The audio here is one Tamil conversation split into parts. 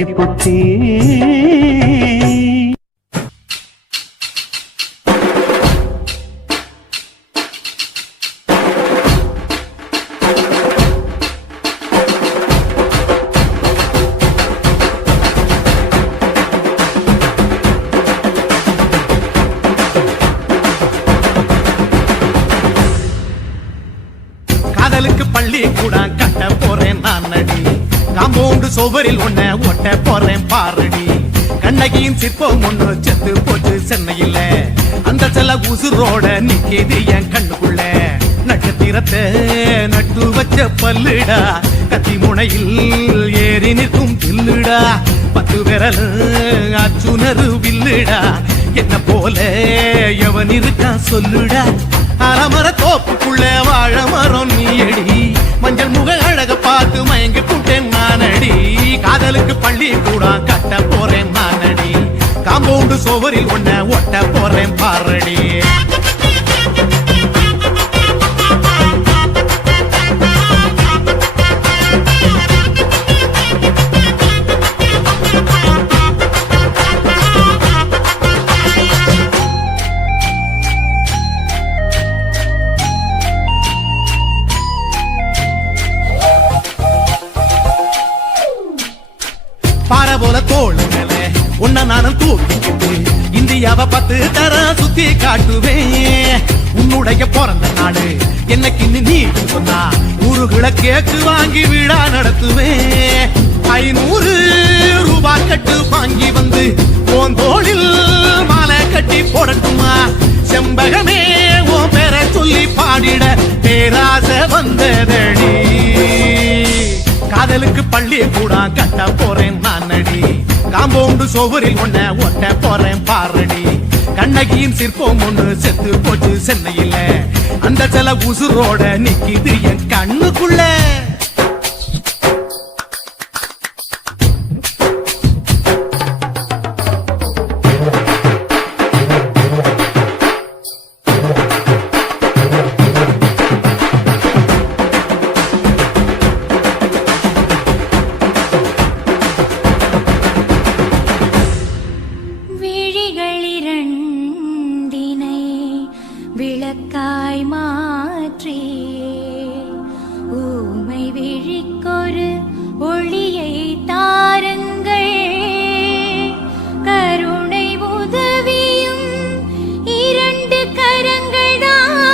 கட்டி புட்டி. காதலுக்கு பள்ளி கூட கட்ட போறேன் நான் நடி, காம்பவுண்டு சுவரில் ஒன்ன ஒட்ட போறேன் பாரடி. கண்ணகியின் சிற்பம் ஒண்ணு செத்து போச்சு சென்னையில, அந்த செல்ல உசுரோட நிக்கிது என் கண்ணுக்குள்ள. நட்சத்திரத்தை நட்டு வச்ச பல்லுடா, கத்தி முனையில் ஏறி நிற்கும் தில்லுடா. 10 விரல் அச்சுணரு வில்லுடா, என்ன போல எவன் இருக்கா சொல்லுடா. அலமர தோப்புக்குள்ள வாழ மரம் நீயடி, மஞ்சள் முக அழக பார்த்து மயங்கி புட்டேன் நானடி. காதலுக்கு பள்ளி கூட கட்ட போறேன் நானடி, காம்பவுண்டு சுவரில் ஒன்ன ஒட்ட போறேன் பாரடி. பாறை போல தோள் மேல உன்ன நானும் தூக்கிக்கிட்டு இந்தியாவை 10 தரம் சுத்தி காட்டுவேன். உன்னுடைய பிறந்த நாடு என்னைக்கு நீ சொன்னா ஊருகளை கேக்கு வாங்கி விழா நடத்துவேன். 500 ரூபாய் கட்டு வாங்கி வந்து உன் தோளில் மாலை கட்டி போடட்டுமா. செம்பகமே உன் பேரை சொல்லி பாடிட பேராசை வந்ததடி. காதலுக்கு பள்ளி கூட கட்ட போறேன் நானடி, காம்பவுண்டு சுவரில் ஒன்ன ஒட்ட போறேன் பாரடி. கண்ணகியின் சிற்பம் ஒண்ணு செத்து போச்சு சென்னையில, அந்த செல உசுரோட நிக்கிது என் கண்ணுக்குள்ள. விளக்காய் மாற்றி ஊமை விழிக்கொரு ஒளியை தாருங்கள். கருணை உதவியும் 2 கரங்கள்தான்,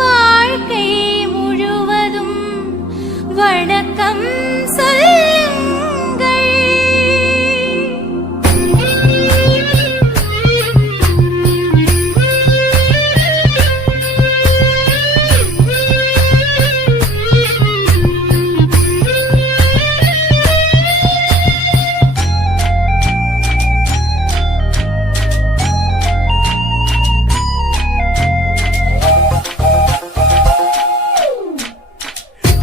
வாழ்க்கை முழுவதும் வணக்கம்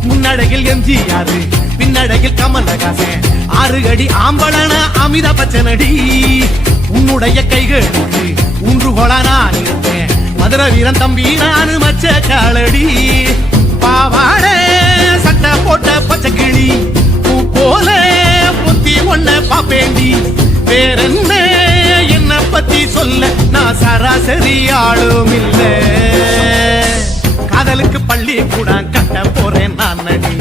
முன்னடையில் எம்ஜிஆர், பின்னடையில் கமலஹாசன், 6 அடி ஆம்பளன அமிதாப் பச்சனடி. உன்னுடைய கைகளுக்கு ஊன்றுகோலா நான் இருப்பேன், மதுரை வீரன் தம்பி நானு மச்ச காலடி. பாவாட சட்டை போட்ட பச்சை கிளி பூ போல பொத்தி ஒன்ன பாப்பேண்டி. வேறென்ன என்ன பத்தி சொல்ல நான் சராசரி ஆளும் இல்ல. காதலுக்கு பள்ளி கூட கட்ட போறேன் நானடி,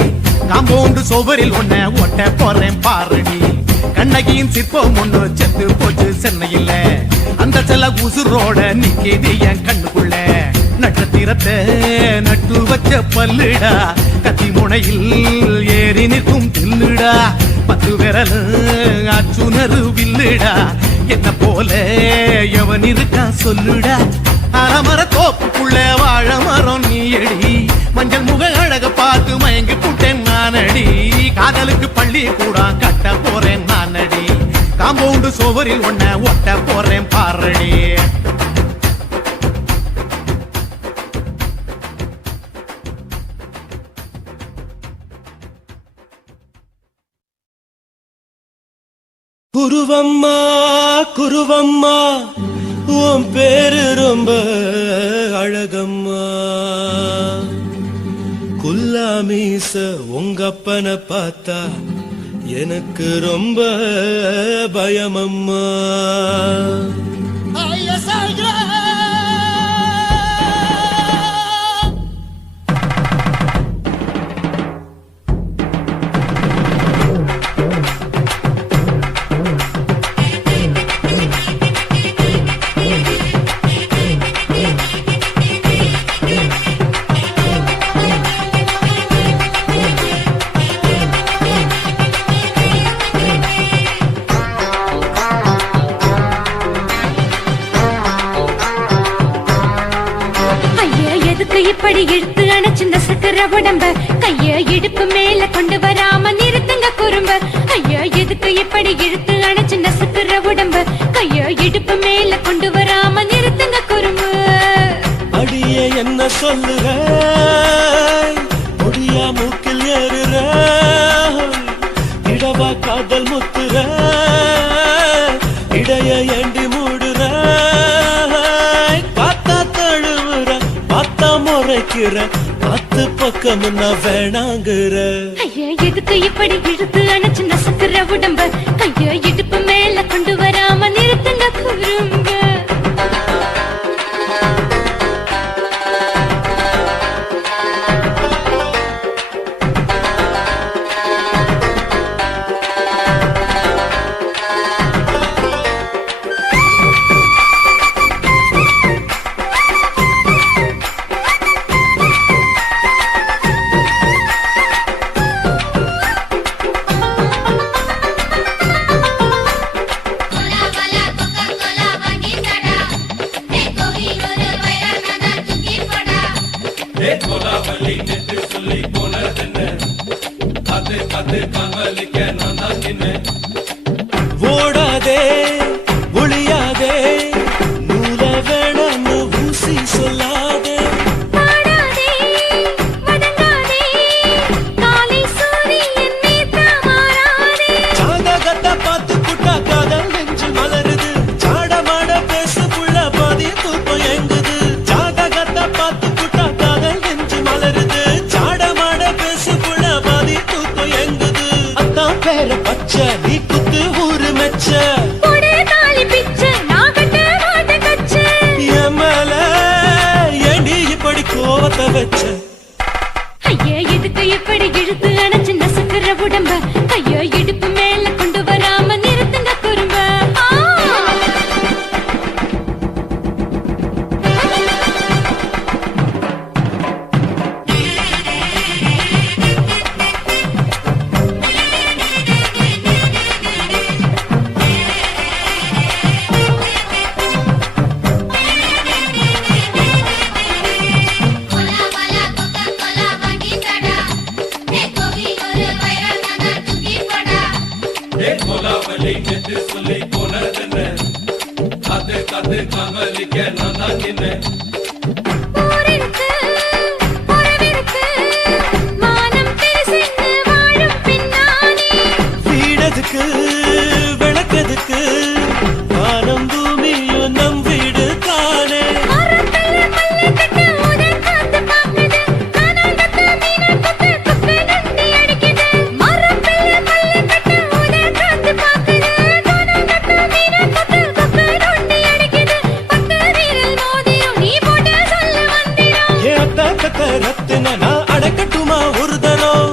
காம்பவுண்டு சுவரில் ஒன்ன ஒட்ட போறேன் பாரடி. கண்ணகியின் சிற்பம் ஒண்ணு செத்து போச்சு சென்னையில, அந்த செல்ல உசுரோட நிக்கிது என் கண்ணுக்குள்ள. நட்சத்திரத்தை நட்டு வச்ச பல்லுடா, கத்தி முனையில் ஏறி நிற்கும் தில்லுடா. 10 விரல் அச்சுணரு வில்லுடா, என்ன போல எவன் இருக்கா சொல்லுடா. அலமர தோப்புக்குள்ள வாழ மரம் நீயடி, மஞ்சள் முக அழக பார்த்து மயங்கி புட்டேன் நானடி. காதலுக்கு பள்ளி கூட கட்ட போறேன் நானடி, காம்பவுண்டு சுவரில் ஒன்ன ஒட்ட போறேன் பாரடி. குருவம்மா குருவம்மா உன் பேரு ரொம்ப அழகம்மா. குல்லாமீச உங்கப்பனை பார்த்தா எனக்கு ரொம்ப பயமம்மா. இப்படி இழுத்து அணைச்சு நசுக்கிற உடம்ப கைய இடுப்பு மேல கொண்டு வராம நிறுத்துங்க குறும்ப. ஐயா எதுக்கு இப்படி இழுத்து அணைச்சு நசுக்கிற உடம்ப கைய இடுப்பு மேல கொண்டு வராம நிறுத்துங்க குறும்பு. அடியே என்ன சொல்லுற, முடியா மூக்கில் ஏறுற, இடவா காதல் முத்துற, இடைய ஏண்டி மூடுற, பார்த்தா தழுவுற, பார்த்தா முறைக்கிற, பத்து பக்கம் நான் வேணாங்குற. ஐயா எதுக்கு இப்படி இழுத்து அணைச்சு நசுக்கிற உடம்ப கைய இடுப்பு மேல கொண்டு வராம நிறுத்துங்க குறும்ப. ஓடாதே ஒளியாதே நூல வேணான்னு ஊசி சொல்லாதே. ஜாதகத்தை பார்த்து புட்டா காதல் நெஞ்சு மலருது, சாடமாட பேசு புள்ள பாதி தூக்கம் எங்குது. ஜாதகத்தை பார்த்து புட்டா காதல் நெஞ்சு மலருது, சாடமாட பேசு புள்ள பாதி தூக்கம் எங்குது. அத்தான் பேர பச்சை நீ குத்து ஊரு மெச்ச, என் மேல ஏண்டி இப்படி கோவத்தை வச்ச. ஐயா எதுக்கு இப்படி இழுத்து அணைச்சு நசுக்கிற உடம்ப கைய இடுப்பு மேல கொண்டு வராம நிறுத்துங்க குறும்ப. வீடதுக்கு விளக்கதுக்கு வானம் பூமியும் நம் வீடு தானே. ரத்தின நான் அடக்கட்டுமா ஒரு தரம்.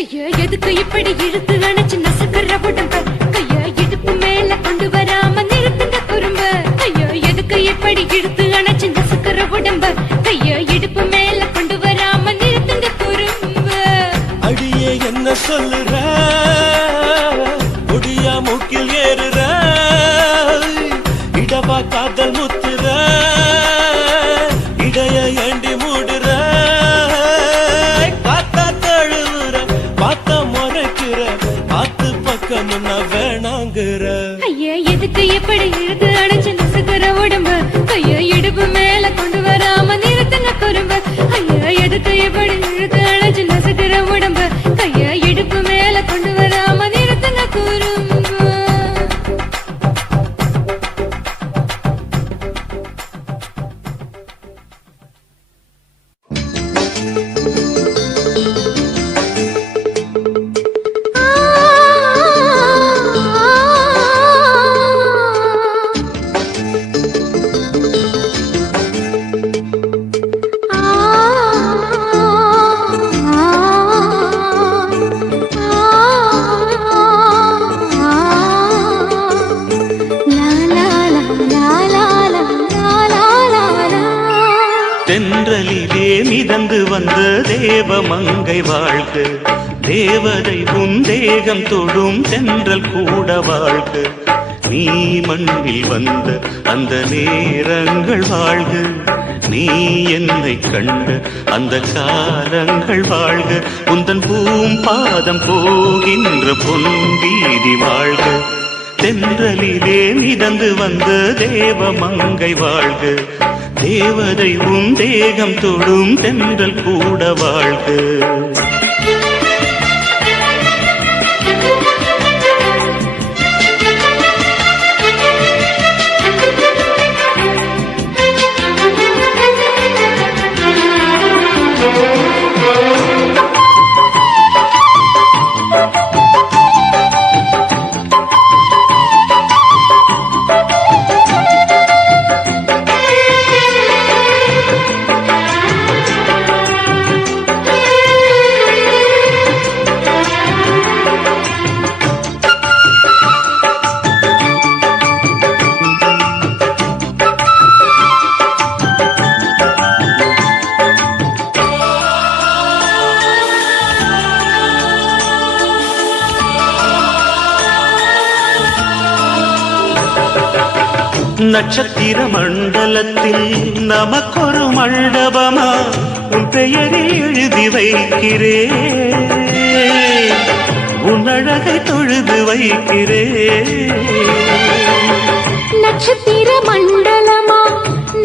ஐயா எதுக்கு இப்படி இழுத்து அணைச்சு நசுக்கிற உடம்ப கைய இடுப்பு மேல கொண்டு வராம நிறுத்துங்க குறும்ப. ஐயா எதுக்கு இப்படி இழுத்து அணைச்சு நசுக்கிற உடம்ப கைய இடுப்பு மேல கொண்டு வராம நிறுத்துங்க குறும்ப. அடியே என்ன சொல்லுற, முடியா மூக்கில் ஏறுற, இடவா காதல் முத்துற, இடைய ஏண்டி மூடுற, பார்த்தா தழுவுற, பார்த்தா முறைக்கிற, பார்த்து பக்கம் நான் வேணாங்குற. ஐயா எதுக்கு இப்படி இழுத்து அணைச்சு நசுக்கிற உடம்ப கைய இடுப்பு மேல கொண்டு வராம நிறுத்துங்க குறும்ப. ஐயா எதுக்கு இப்படி இழுத்து அணைச்சு நசுக்கிற உடம்ப கைய இடுப்பு மேல கொண்டு வராம நிறுத்துங்க குறும்ப. வந்த தேவ மங்கை வாழ்க, தேவதை உன் தேகம் தொடும் தென்றல் கூட வாழ்க. நீ மண்ணில் வந்த அந்த நேரங்கள் வாழ்க, நீ என்னை கண்ட அந்த காலங்கள் வாழ்க. உந்தன் பூம்பாதம் போகின்ற பொன் வீதி வாழ்க, தென்றலிலே மிதந்து வந்த தேவ மங்கை வாழ்க, தேவதை உன் தேகம் தொடும் தென்றல் கூட வாழ்க. நட்சத்திர மண்டலத்தில் நமக்கொரு மண்டபமா உன் பெயரில் எழுதி வைக்கிறேன், உன் அழகை தொழுது வைக்கிறேன். நட்சத்திர மண்டலமா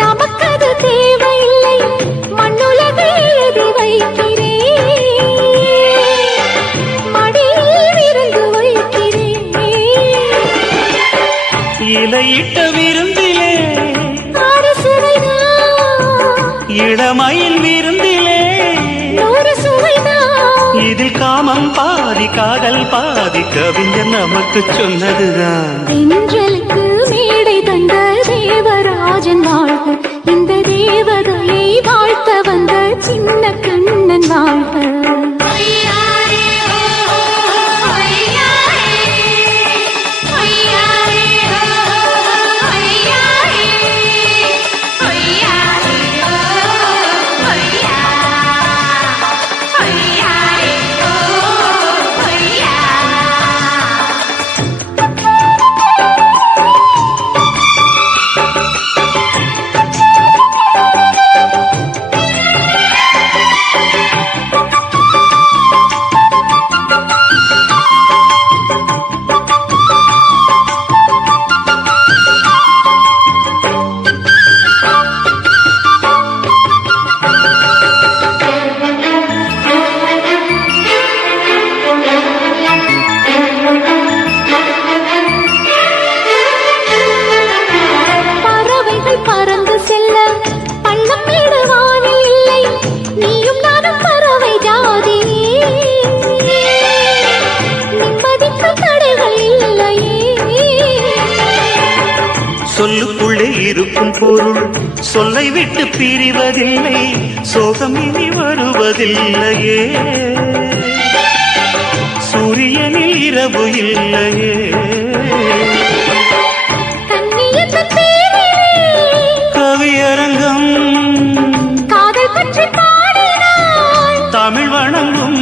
நமக்கது தேவையில்லை, மண்ணுலகை எழுதி வைக்கிறேன், மடியில் விருந்து வைக்கிறேன். இலையிட்ட விருந்திலே இளமயில் விருந்திலே இதில் காமம் பாதி காதல் பாதி கவிஞர் நமக்கு சொன்னதுதான். தென்றலுக்கு மேடை தந்த தேவராஜன் வாழ்க, இந்த தேவதையை வாழ்த்த வந்த சின்ன கண்ணன் வாழ்க. சொல்லுக்குள்ளே இருக்கும் பொருள் சொல்லை விட்டு பிரிவதில்லை, சோகம் இனி வருவதில்லையே, சூரியனில் இரவு இல்லையே. கவியரங்கம் காதல் பற்றி பாடினாள், தமிழ் வணங்கும்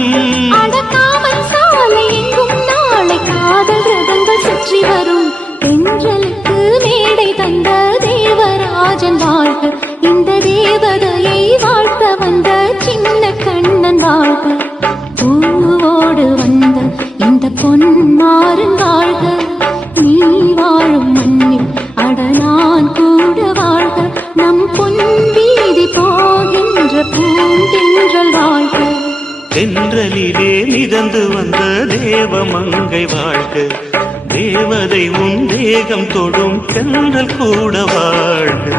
அடக்காமல் சாலை எங்கும் நாளை காதல் ரதங்கள் சுற்றி வரும். தென்றலுக்கு மேடை தந்த தேவராஜன் வாழ்க, இந்த தேவதையை வாழ்த்த வந்த சின்ன கண்ணன் வாழ்க. பூவோடு வந்த இந்த பொன்மாறன் வாழ்க, நீ வாழும் மண்ணில் அட நான் கூட வாழ்க. நம் பொன் வீதி போகின்ற பூந்தென்றல் வாழ்க, தென்றலிலே மிதந்து வந்த தேவ மங்கை வாழ்க, தேவதை உன் தேகம் தொடும் தென்றல் கூட வாழ்க.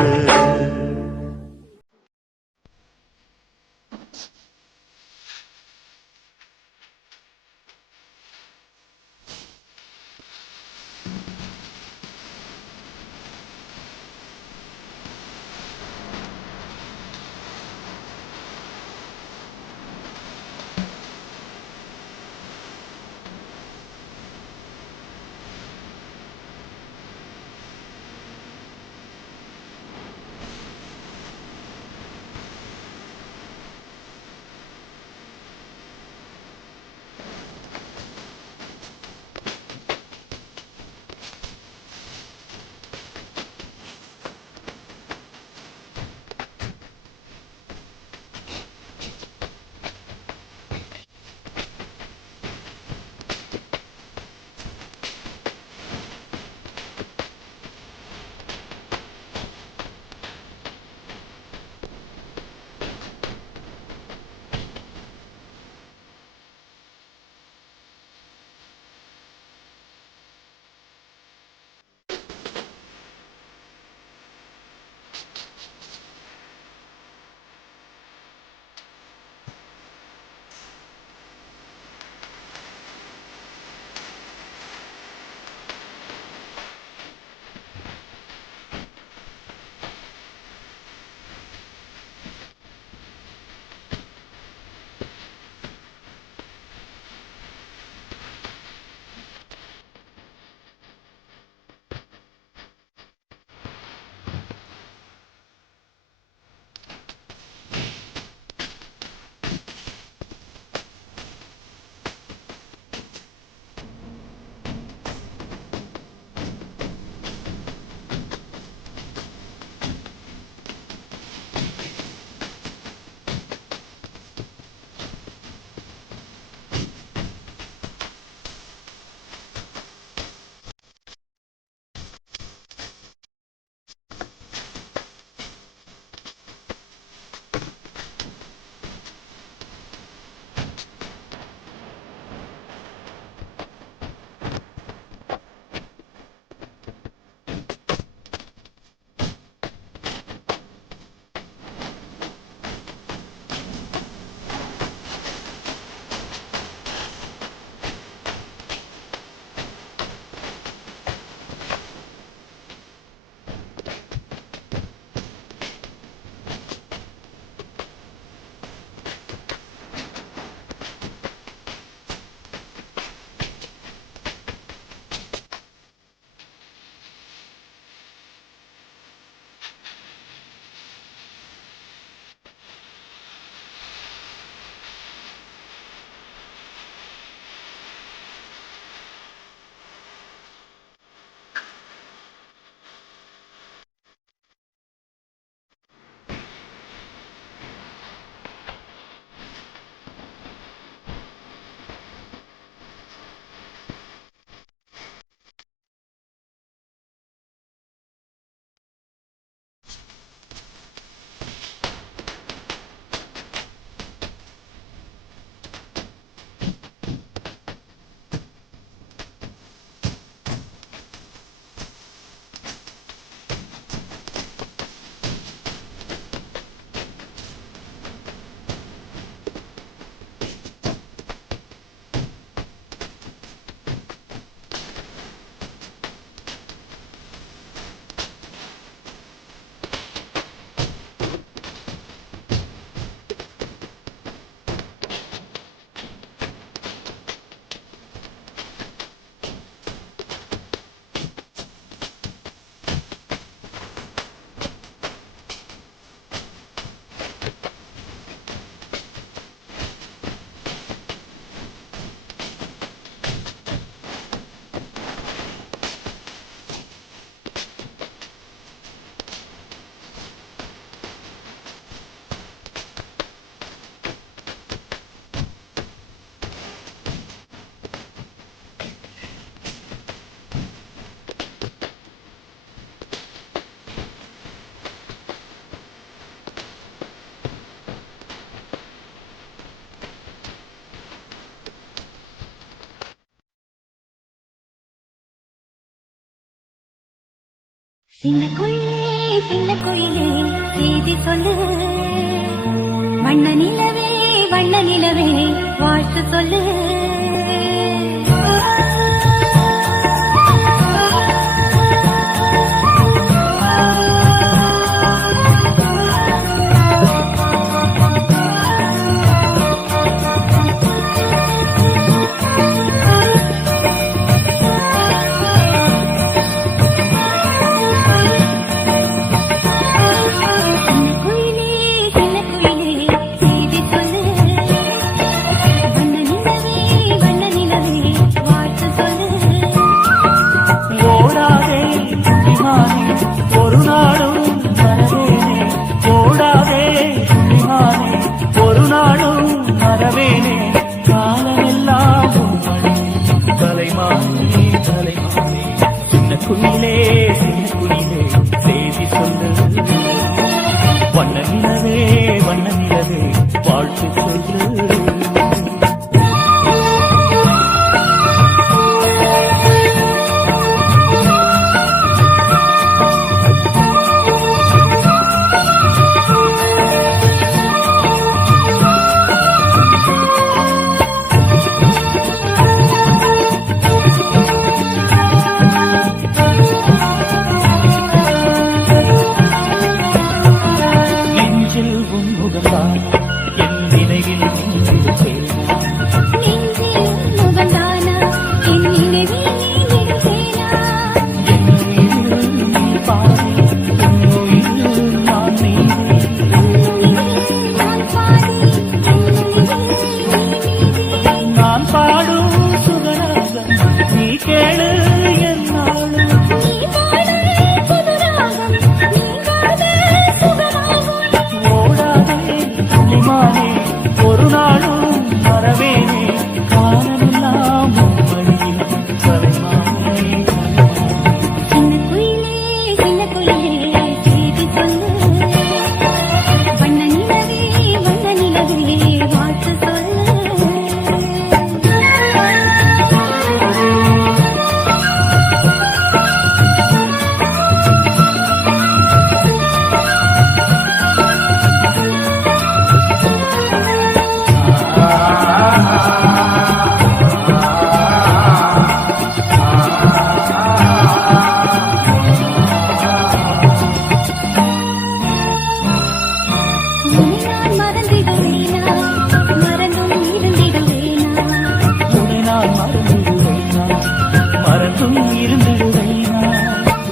சின்ன குயிலே செய்தி சொல்லு, வண்ண நிலவே வாழ்த்து சொல்லு. ஒரு நாளும் மறவேனே, ஓடாதே துணிமானே, ஒரு நாளும் மறவேனே, காலமெல்லாம் தலைமானே தலைமானே. சின்ன குயிலே செய்தி சொல்லு, வண்ண நிலவே வாழ்த்து சொல்லு. ஒரு நாளும் மறவேனே, காலமெல்லாம் தலைமானே. சின்ன குயிலே செய்தி சொல்லு, வண்ண நிலவே வாழ்த்து சொல்லு. மறந்தும் இருந்திடுவேனா,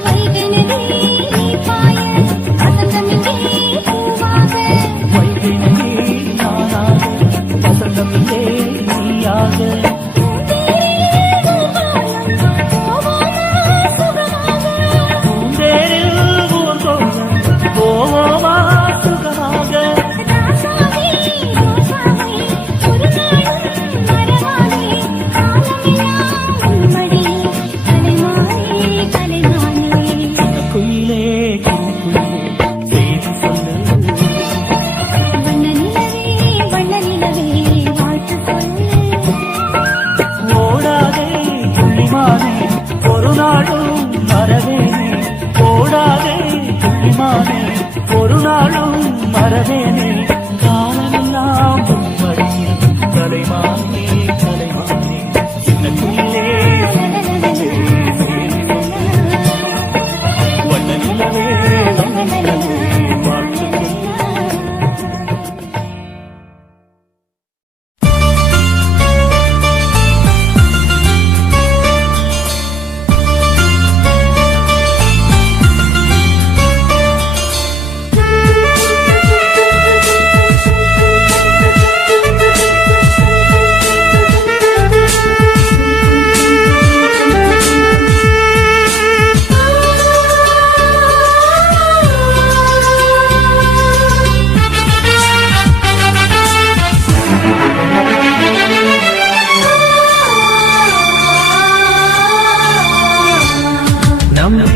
வைகை நதியே நானாக, வசந்தமில்லே நீயாக. பூந்தேரில் போவோமா சுகமாக. குயிலே செய்தி சொல்லு, வண்ண நிலவே வாழ்த்து சொல்லு. ஓடாதே துணிமானே, ஒரு நாளும் மறவேனே, ஓடாதே துணிமானே, ஒரு நாளும் மறவேனே, காலமெல்லாம் மடியில் தலைமானே தலைமானே. சின்ன குயிலே வண்ண நிலவே வாழ்த்து சொல்லு.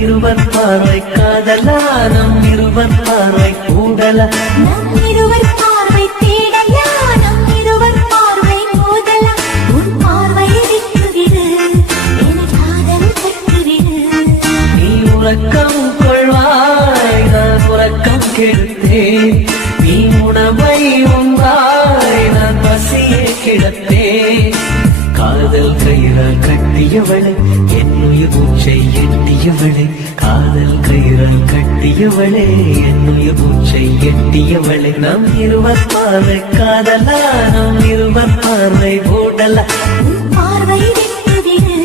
இருவர் பார்வை காதலா, நம் இருவர் பார்வை கூடலா, நம் இருவர் பார்வை தேடலா, நம் இருவர் பார்வை மோதலா. உன் பார்வை விட்டுவிடு, என காதல் கட்டுவிடு. நீ உறக்கம் கொள்வ கெடுத்தேன் நீ உணவை உண்டாய் நான் பசியை கிடத்தேன் காதல் கயிறால் கட்டியவளை என்னுயிர் மூச்சை எட்டியவளை காதல் கயிறால் கட்டியவளே என்னுயிர் மூச்சை எட்டியவளை நம் இருவர் பார்வை காதலா நம் இருவர் பார்வை ஓடலா உன் பார்வை விட்டுவிடு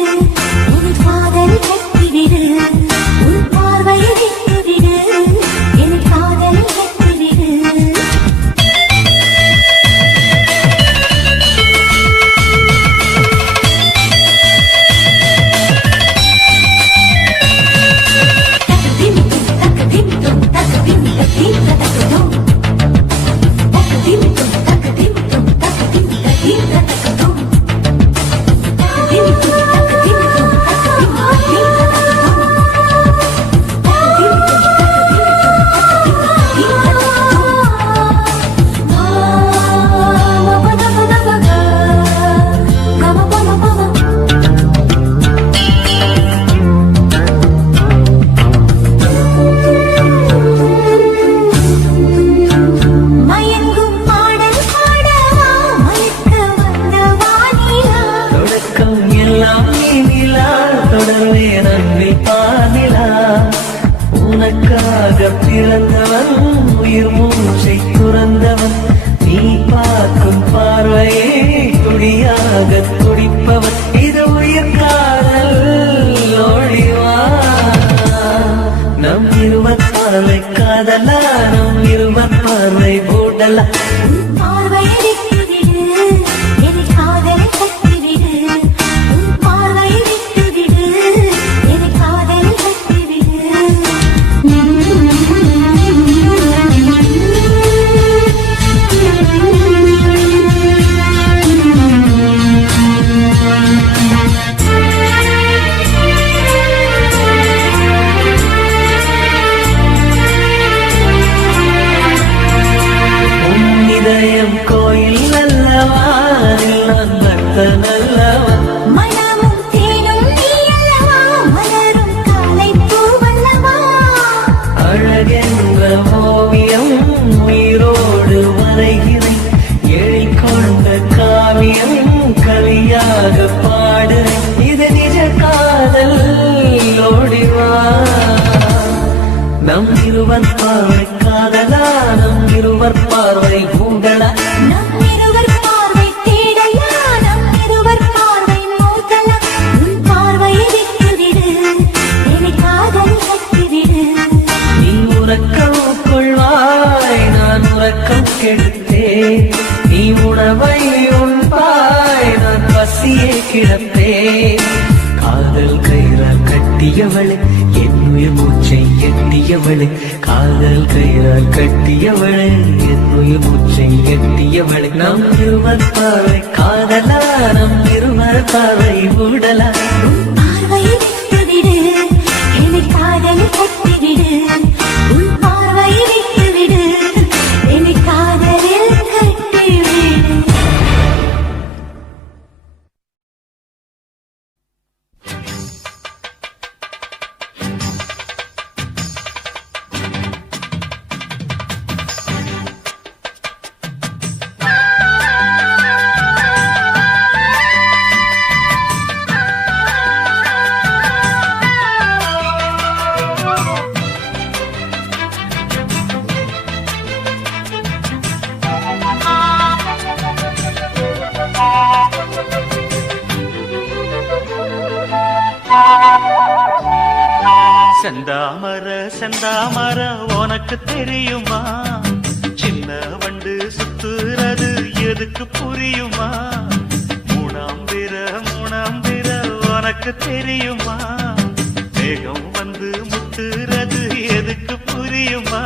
என் காதல் கட்டிவிடு உன் பார்வை விட்டுவிடு என் காதல் கட்டிவிடு மயங்கும் பாடல் பாடவா மயக்க வந்த வானிலா தொடக்கம் எல்லாம் நீ நிலா தொடர்வேன் அன்பில் பாதிலா உனக்காக பிறந்தவன் உயிர் மூச்சை துறந்தவன் நீ பார்க்கும் பார்வையே துடியாக துடிப்பவன் இது உயிர் காதல் ஓடிவா நம் இருவர் பார்வை காதலா நம் இருவர் பார்வை ஓடலா உன் பார்வை விட்டுவிடு என் காதல் கட்டிவிடு உன் பார்வை விட்டுவிடு என் காதல் உன் இதயம் கோயில் அல்லவா நான் பக்தன் அல்லவா மனமும் தேனும் நீ அல்லவா மலரும் காலை பூவல்லவா அழகென்ற ஓவியம் உயிரோடு வரைகிறேன் எழிற்கொண்ட காவியம் கவியாக பாடுறேன் இது நிஜ காதல் ஓடிவா நம் இருவர் பார்வை காதலா நம் இருவர் பார்வை கூடலா நம் இருவர் பார்வை தேடலா நம் இருவர் பார்வை மோதலா உன் பார்வை விட்டுவிடு என் காதல் கட்டிவிடு நீ உறக்கம் கொள்வாய் நான் உறக்கம் கெடுத்தேன் நீ உணவை உண்பாய் நான் பசியை கிடப்பேன் காதல் கயிறால் கட்டியவளை என்னுயிர் மூச்சை எட்டியவளை காதல் கயிறால் கட்டியவளை என்னுயிர் மூச்சை எட்டியவளை நம் இருவர் பார்வை காதலா நம் இருவர் பார்வை ஊடலா உன் பார்வை விட்டுவிடு என் காதல் கட்டிவிடு உன் பார்வை விட்டுவிடு என் காதலில் கட்டிவிடு செந்தாமர செந்தாமர உனக்கு தெரியுமா சின்ன வண்டு சுத்துறது எதுக்கு புரியுமா மூணாம் பிற உனக்கு தெரியுமா வேகம் வந்து முத்துறது எதுக்கு புரியுமா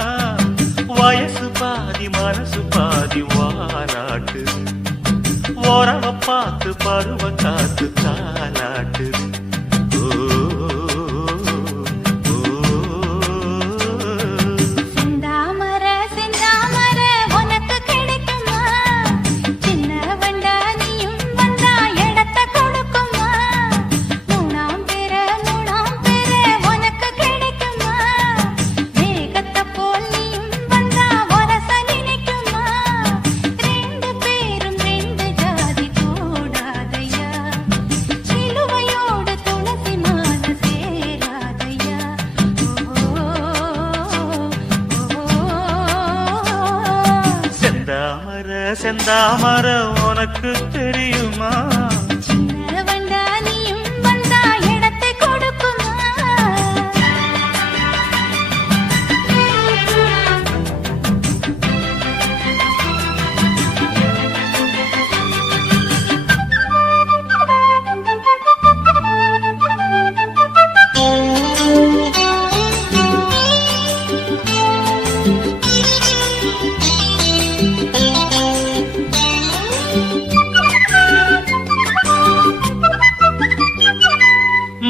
வயசு பாதி மனசு பாதி வாராட்டு ஓரவ பார்த்து பருவ காத்து தாலாட்டுது செந்தாமர செந்தாமர உனக்கு கிடைக்குமா சின்ன வண்டா நீயும் வந்தா இடத்த கொடுக்குமா மூணாம் பிற உனக்கு கிடைக்குமா வேகத்தை போல் நீயும் செந்தாமர உனக்கு தெரியுமா? சின்ன வண்டா நீயும் வந்தா இடத்தை கொடுக்குமா?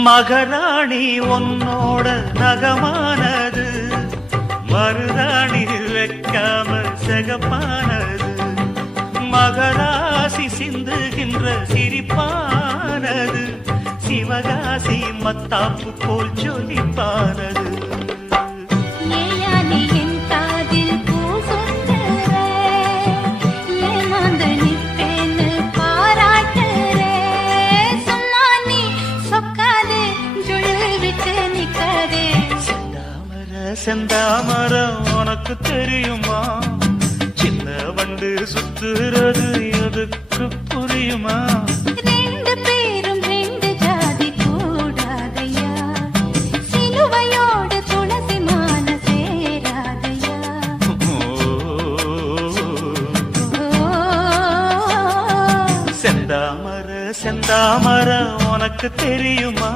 மகராணி உன்னோட நகமானது, மருதாணி வைக்காம செகப்பானது, மகராசி சிந்துகின்ற சிரிப்பானது, சிவகாசி மத்தாப்பு போல் ஜொலிப்பானது. ஏயானே என் காதில் பூ சொந்தர, ஏமாந்து நிற்பேன்னு பாராட்டுற. சும்மா நீ சொக்காதே, ஜுழு விட்டு நிக்காதே. செந்தாமர உனக்கு தெரியுமா? சின்ன வண்டு சுத்துறது எதுக்கு புரியுமா? ரெண்டு பேரும் ரெண்டு ஜாதி கூடாதையா, சிலுவையோடு துளசி மாலை சேராதையா. செந்தாமர செந்தாமர உனக்கு தெரியுமா?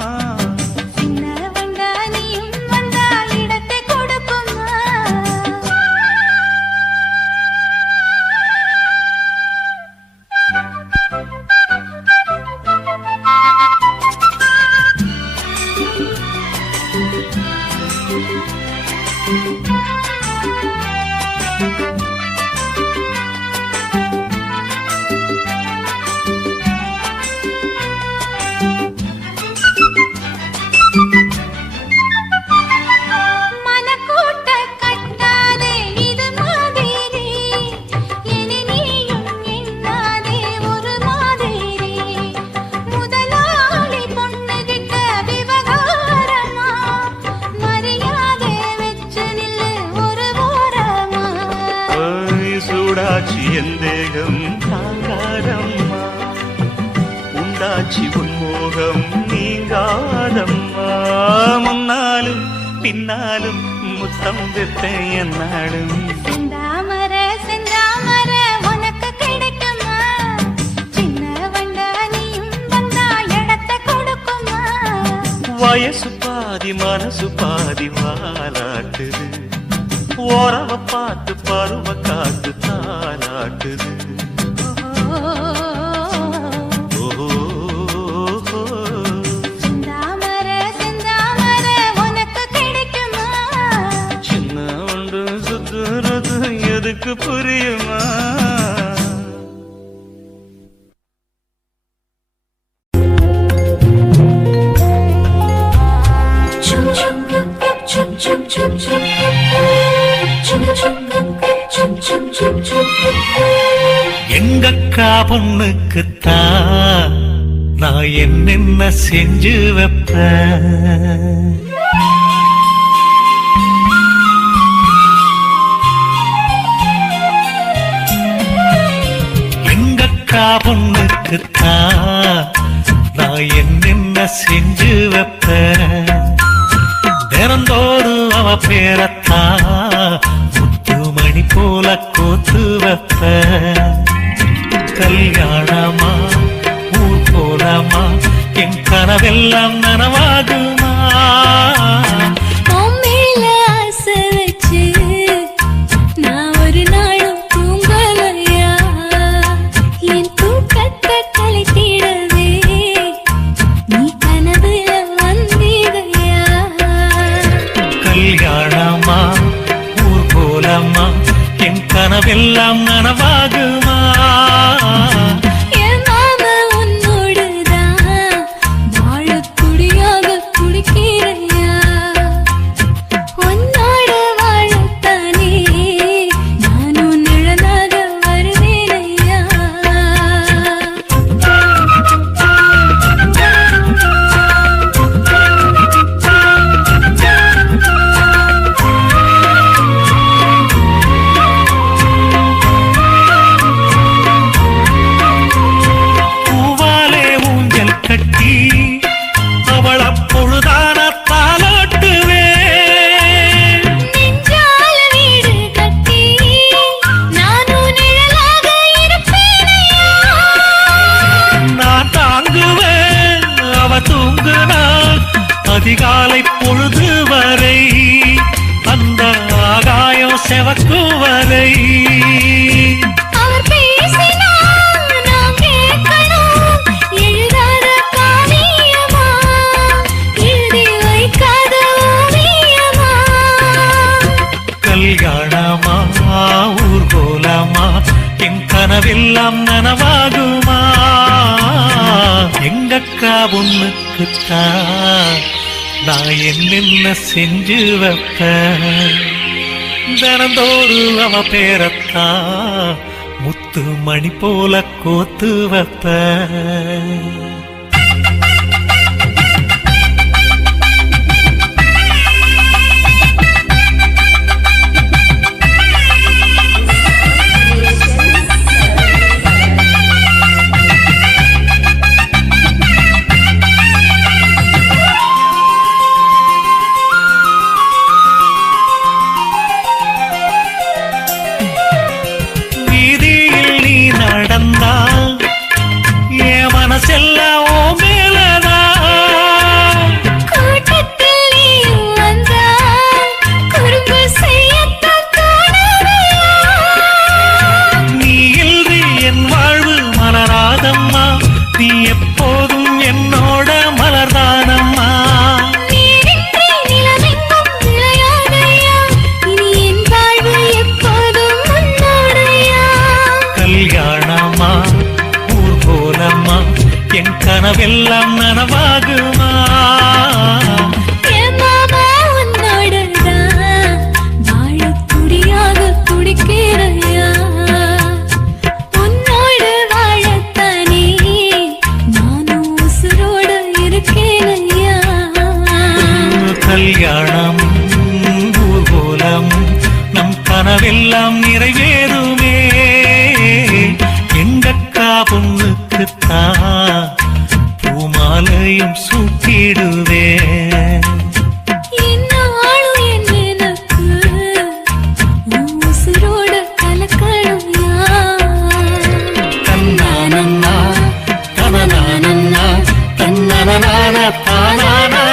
சின்ன வண்டா நீயும் வந்தா இடத்தை கொடுக்குமா? மனக்கூட்ட கட்டாதே இது மாதிரி, இனி நீயும் எண்ணாதே ஒரு மாதிரி. முதலாளி பொண்ணுகிட்ட விவகாரமா, மரியாதை வச்சு நில்லு ஒரு ஓரமா. சூடாச்சி எந்தேகம் தாங்காதம்மா, உண்டாச்சி உன்மோகம் நீங்காதம்மா. முன்னாலும் பின்னாலும் முத்தம் விட்டேன் என்னாலும். செந்தாமர செந்தாமர உனக்கு கிடைக்குமா? சின்ன வண்டா நீயும் வந்தா இடத்தை கொடுக்குமா? வயசு பாதி மனசு பாதி வாலாட்டுது, ஓரவ பார்த்து பருவ காத்து தாலாட்டுது. செந்தாமர செந்தாமர உனக்கு கிடைக்குமா? சின்ன ஒன்று சுத்துறது எதுக்கு புரியுமா? எங்கக்கா பொண்ணுக்குத்தான் நான் என்னென்ன செஞ்சு வைப்பேன். எங்கக்கா பொண்ணுக்குத்தான் நான் என்னென்ன செஞ்சு வைப்பேன். தினந்தோறும் அவ பேரத்தான் முத்துமணி போல கோத்து வைப்பேன். கல்யாணமா ஊர் போலாமா, என் கனவெல்லாம் நனவாகுமா? உன் மேல ஆசை வச்சு நான் ஒரு நாளும் தூங்கலையா, என் தூக்கத்தை கலைத்திடவே நீ கனவுல வந்திடையா. கல்யாணமா ஊர் போலாமா, என் கனவெல்லாம் நனவாகுமா? என் மாமா உன்னோடுதான் வாழக்கூடியாக குடிக்கிறையா, உன்னோட வாழத்தானே நானும் நிழலாக வருவேனையா. செவக்குவலை அவர் பேசினால் நாம் கேட்கணும். எழுதாத காவியமா, எழுதி வைக்காத ஓவியமா. கல்யாணமா ஊர்கோலமா என் கனவெல்லாம் நனவாகுமா எங்கக்கா பொண்ணுக்குத்தான் நான் என்னென்ன செஞ்சு வைப்பேன் தினந்தோறும் அவ பேரத்தான் முத்து மணி போல கோத்து வைப்பேன் என் கனவெல்லாம் நனவாகுமா உன்னோடதான் வாழ துடியாக துடிக்கிறையா உன்னோடு வாழத்தானே நானும் உசுரோடு இருக்கேனையா கல்யாணம் ஊர்கோலம் நம் கனவெல்லாம் நிறைவேறுமே எங்கக்கா பொண்ணுக்குத்தான் பூமாலையும் சூட்டிடுவேன் தன்னானன்னா தனநானன்னா தன்னனநான தானானா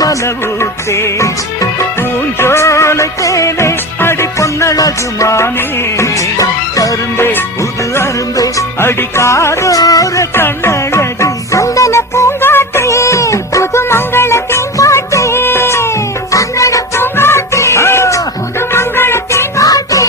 மலவூத்தே பூஞ்சோலை தேனே அடி பொன்னழகுமானே அரும்பே புது அரும்பே அடி காதோர கண்ணழகு சந்தன பூங்காற்றே புது மங்களத்தின் பாட்டே சந்தன பூங்காற்றே புது மங்களத்தின் பாட்டே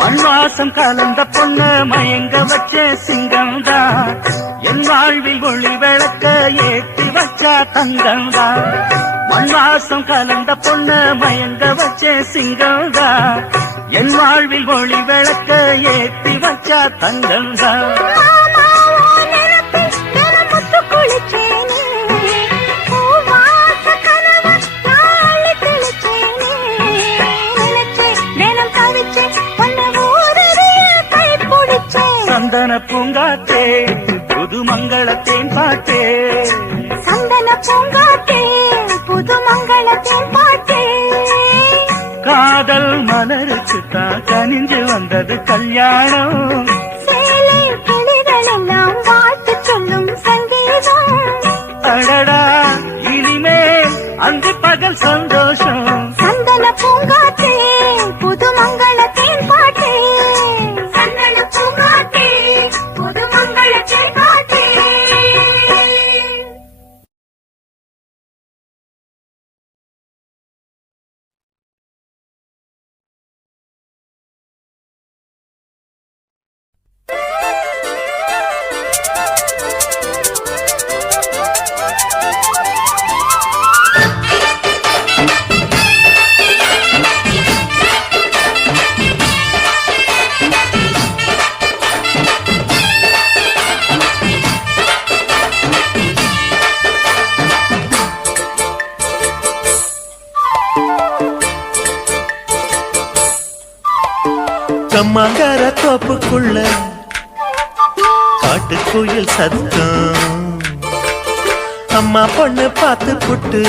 மண்வாசம் கலந்த பொண்ணு மயங்க வச்ச சிங்கம்தான் என் வாழ்வில் ஒளி விளக்க ஏற்றி வச்சா தங்கம்தான் மண்வாசம் கலந்த பொண்ணு மயங்க வச்ச சிங்கம்தான் என் வாழ்வில் ஒளி விளக்க ஏற்றி வச்சா தங்கம்தான் சந்தன பூங்காற்றே புது மங்களத்தேன் பாட்டே சந்தன பூங்காற்றே புது மங்களத்தின் பாட்டே காதல் மலருக்கு தான் கனிஞ்சு வந்தது கல்யாணம் சேலை கிளிகள் எல்லாம் வாழ்த்து சொல்லும் சங்கீதம் அடடா இனிமேல் அங்கு பகல் சந்தோஷம் சந்தன பூங்காற்றே புது மங்களத்தின் பாட்டே சந்தன பூங்காற்றே புது மங்களத்தின் பாட்டே கம்மாங்கார தோப்புக்குள்ள காட்டுக்குயில் சத்தம் அம்மா பொண்ணு பார்த்து புட்டு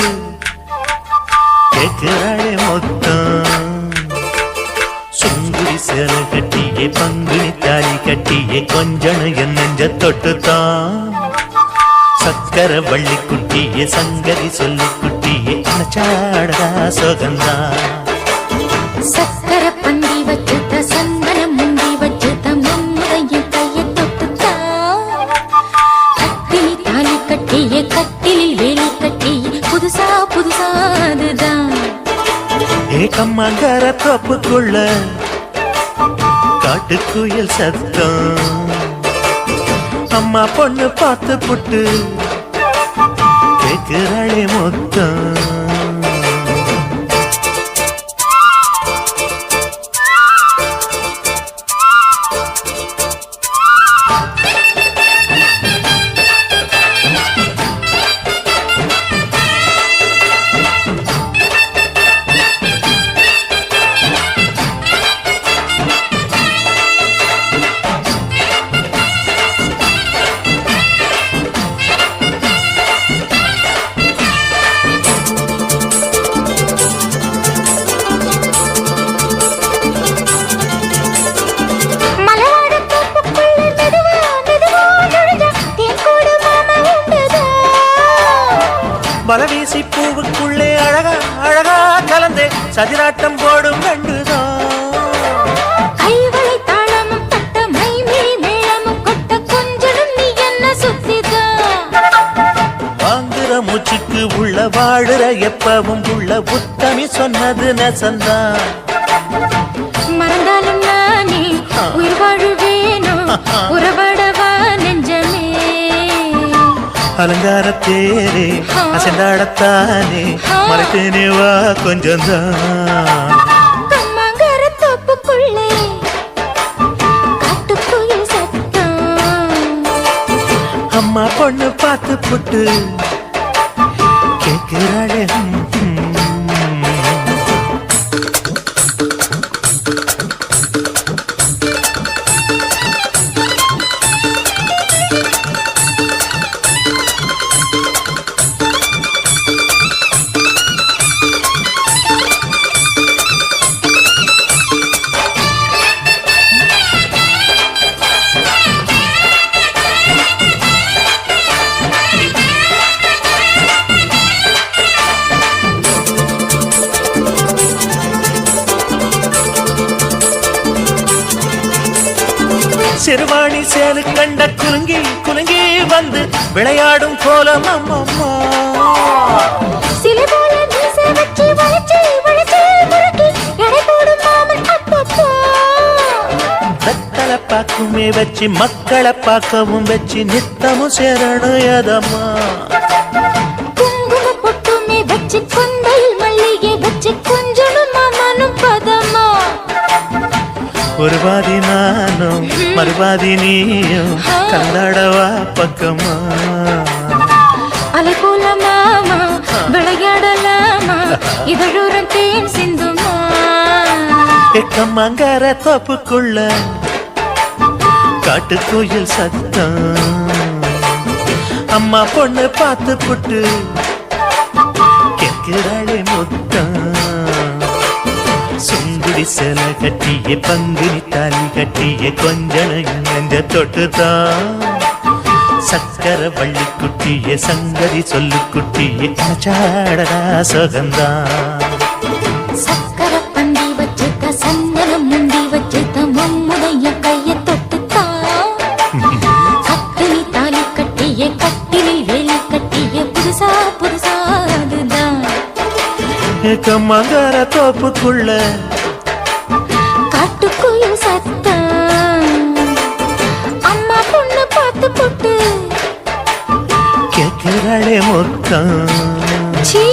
கேட்கிறாளே மொத்தம் சுங்குடி சேல கட்டியே பங்குனி தாலி கட்டியே கொஞ்சம் என் நெஞ்ச தொட்டுத்தான் சக்கர வள்ளி குட்டியே சங்கதி சொல்லி குட்டியே அனச்சாடா சுகந்தான் சக்கர பந்தி வச்சுட்ட சந்தனம் முந்தி வச்சுட்ட மம்முறையும் கையை தொட்டுத்தா கட்டிலி தாலி கட்டிய கட்டிலில் வேலி கட்டி புதுசா புதுசா அதுதான் ஏகம்மாங்கார தோப்புக்குள்ள காட்டுக்குயில் சத்தம் அம்மா பொண்ணு பார்த்து புட்டு கேட்கிறாளே மொத்தம் மலவீசி பூவுக்குள்ளே அழகா அழகா கலந்தே சதிராட்டம் போடும் கண்டுதான் கைவளை தாளமும் பட்ட மைமே மேளமும் கொட்ட கொஞ்சம் நீ என்ன சுத்திதான் வாங்குற மூச்சுக்கு உள்ள வாழுற எப்பவும் உள்ள புத்தமி சொன்னது நெசந்தான் மறந்தாலும் நானே உயிர் வாழுவேனோ உறவடவா நெஞ்சமே அலங்கார தேரே அசைந்தாடத்தானே மறைத்தேனே வா கொஞ்சம்தான் கம்மாங்கார தோப்புக்குள்ளே பார்த்து புட்டு கேட்கிறாளே சிறுவாணி சேலு கண்ட குலுங்கி குலுங்கி வந்து விளையாடும் கோலம் அம்மம்மா சிலை போல மீசை வச்சு வளைச்சு வளைச்சு முறுக்கி எடை போடும் மாமன் அப்பப்பா மக்களை பார்க்குமே வச்சு மக்களை பார்க்கவும் வச்சு நித்தமும் சேரணும் எதம்மா குங்கும பொட்டுமே வச்சு கொந்தையில் மல்லிகை வச்சு கொஞ்சனும் மாமனும் பதமா ஒரு பாதி நானும் மறுபாதி நீயும் கல்லாடவா பக்கமா அலை போல மாமா விளையாடலாமா இதழூரம் தேன் சிந்துமா எக்கம்மங்கர தோப்புக்குள்ள காட்டுக்குயில் சத்தம் அம்மா பொண்ணு பார்த்து புட்டு கேட்கிறாளே முத்தம் சுங்குடி சேல கட்டிய பங்குனி தாலி கட்டிய கொஞ்சனையும் நெஞ்ச தொட்டுதான் சக்கர வள்ளி குட்டிய சங்கதி சொல்லு குட்டிய அச்சாடடா சுகந்தான் சக்கர பந்தி வச்சுக்க சந்தனம் முந்தி வச்சுக்க மம்முடைய கைய தொட்டுத்தான் கத்தினி தாலி கட்டிய கட்டிலில் வேலி கட்டிய புதுசா புதுசா அதுதான் எக்கம்மங்கர தோப்புக்குள்ள காட்டுக்குயில் சத்தம் அம்மா பொண்ணு பார்த்து போட்டு கேட்கிறாளே முத்தம் சீ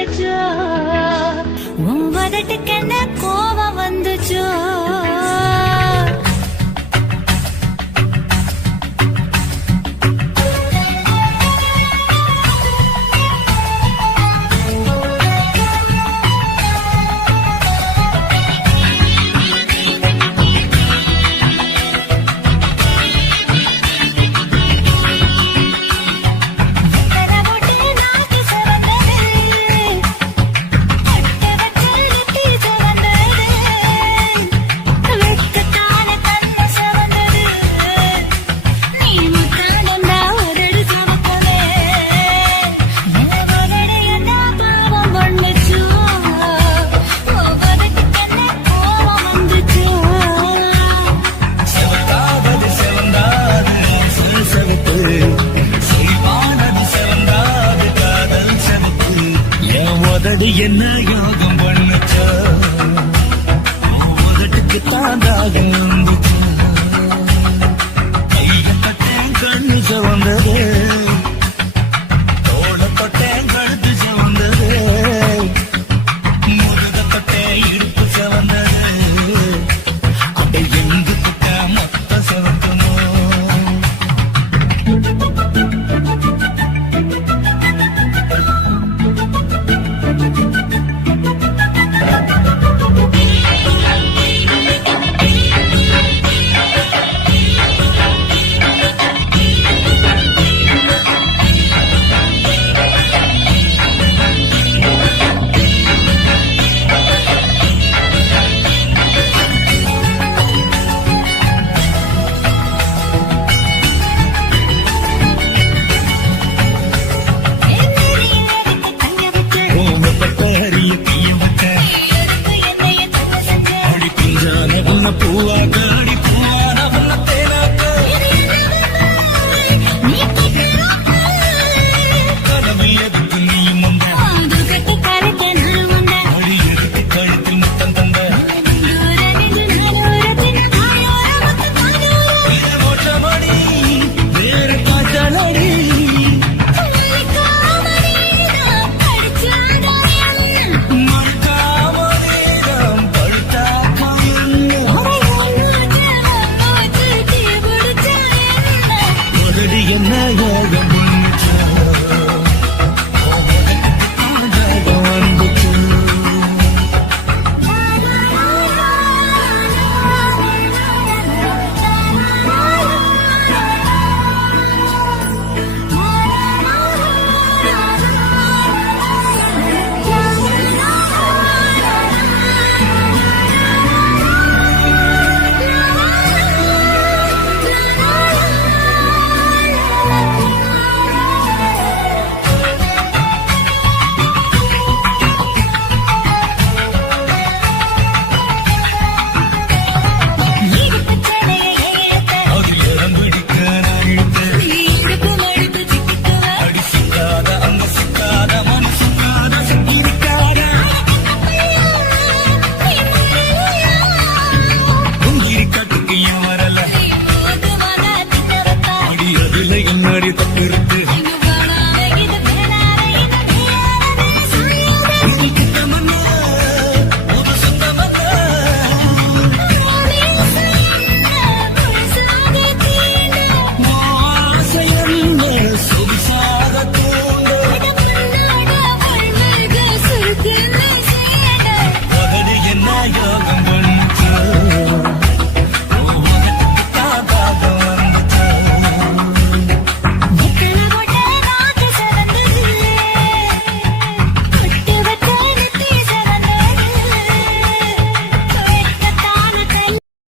பண்ணுச்சோ உன் வதட்டுக்கு என்ன கோவம் வந்துச்சோ என்ன யோகம் பண்ணுச்சோ உதட்டுக்கு தாண்டாக இருந்துச்சோ கையப்பட்டேன் கண்ணு சிவந்தது தோளப்பட்டேன் கழுத்து சிவந்தது முருகப்பட்டேன் இடுப்பு சிவந்தது அப்படி எங்கு கிட்ட மொத்த சிவக்கணும் பூவாக